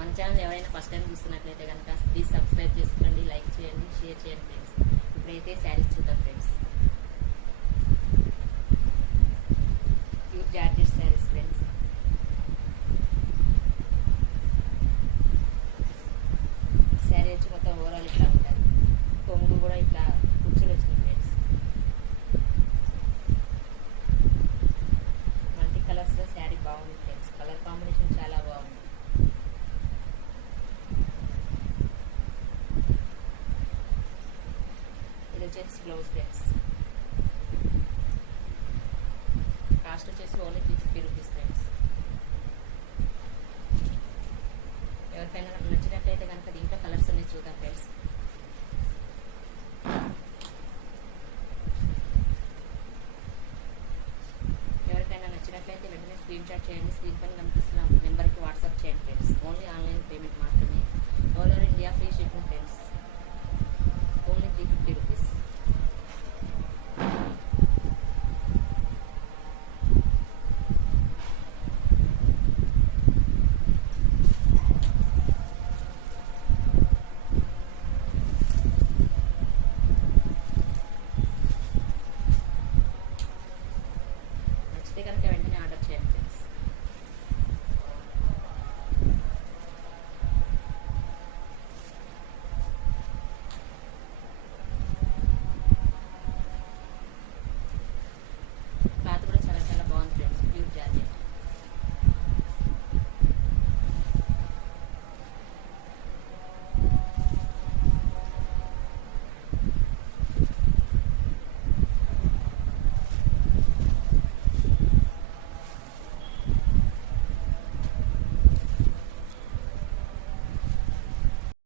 మన ఛానల్ ఎవరైనా first time చూస్తున్నట్లయితే కనుక ప్లీజ్ సబ్స్క్రైబ్ చేసుకోండి, లైక్ చేయండి, షేర్ చేయండి ఫ్రెండ్స్. ఇప్పుడైతే శారీస్ చూద్దాం friends. Pure georgette saris friends. Sari వచ్చి మొత్తం ఓవరాల్ ఇట్లా ఉంటుంది. కొంగు కూడా ఇట్లా కుర్చీలు వచ్చినాయి ఫ్రెండ్స్. మల్టీ కలర్స్లో శారీ బాగుంది ఫ్రెండ్స్. కలర్ కాంబినేషన్ చాలా బాగుంది. ఇది వచ్చేసి బ్లౌజ్ ఫ్రెండ్స్. కాస్ట్ వచ్చేసి ఓన్లీ 350 రూపీస్ ఫ్రెండ్స్. ఎవరికైనా నచ్చినట్లయితే కనుక దీంట్లో కలర్స్ అనేది చూద్దాం ఫ్రెండ్స్. ఎవరికైనా నచ్చినట్లయితే వెంటనే స్క్రీన్ షాట్ చేయండి. స్క్రీన్ పైన కనిపిస్తున్న నెంబర్కి వాట్సాప్ చేయండి.